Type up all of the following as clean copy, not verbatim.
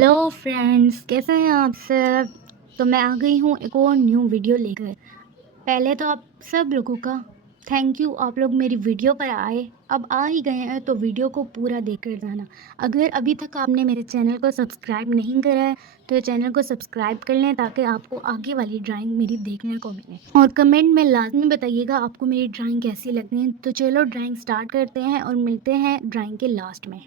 Hello friends, कैसे हैं आप सब। तो मैं आ गई हूँ एक और न्यू वीडियो लेकर। पहले तो आप सब लोगों का थैंक यू, आप लोग मेरी वीडियो पर आए। अब आ ही गए हैं तो वीडियो को पूरा देखकर जाना। अगर अभी तक आपने मेरे चैनल को सब्सक्राइब नहीं करा है तो चैनल को सब्सक्राइब कर लें ताकि आपको आगे वाली ड्राइंग मेरी देखने को मिले। और कमेंट में लाजमी बताइएगा आपको मेरी ड्राइंग कैसी लगती है। तो चलो ड्राइंग स्टार्ट करते हैं और मिलते हैं ड्राइंग के लास्ट में।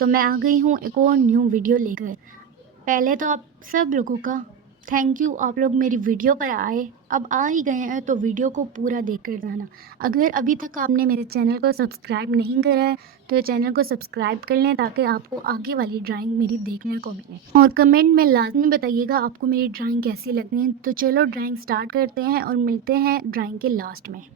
तो मैं आ गई हूँ एक और न्यू वीडियो लेकर। पहले तो आप सब लोगों का थैंक यू, आप लोग मेरी वीडियो पर आए। अब आ ही गए हैं तो वीडियो को पूरा देख कर जाना। अगर अभी तक आपने मेरे चैनल को सब्सक्राइब नहीं करा है तो चैनल को सब्सक्राइब कर लें ताकि आपको आगे वाली ड्राइंग मेरी देखने को मिले। और कमेंट में लाजमी बताइएगा आपको मेरी ड्राइंग कैसी लगती है। तो चलो ड्राइंग स्टार्ट करते हैं और मिलते हैं ड्राइंग के लास्ट में।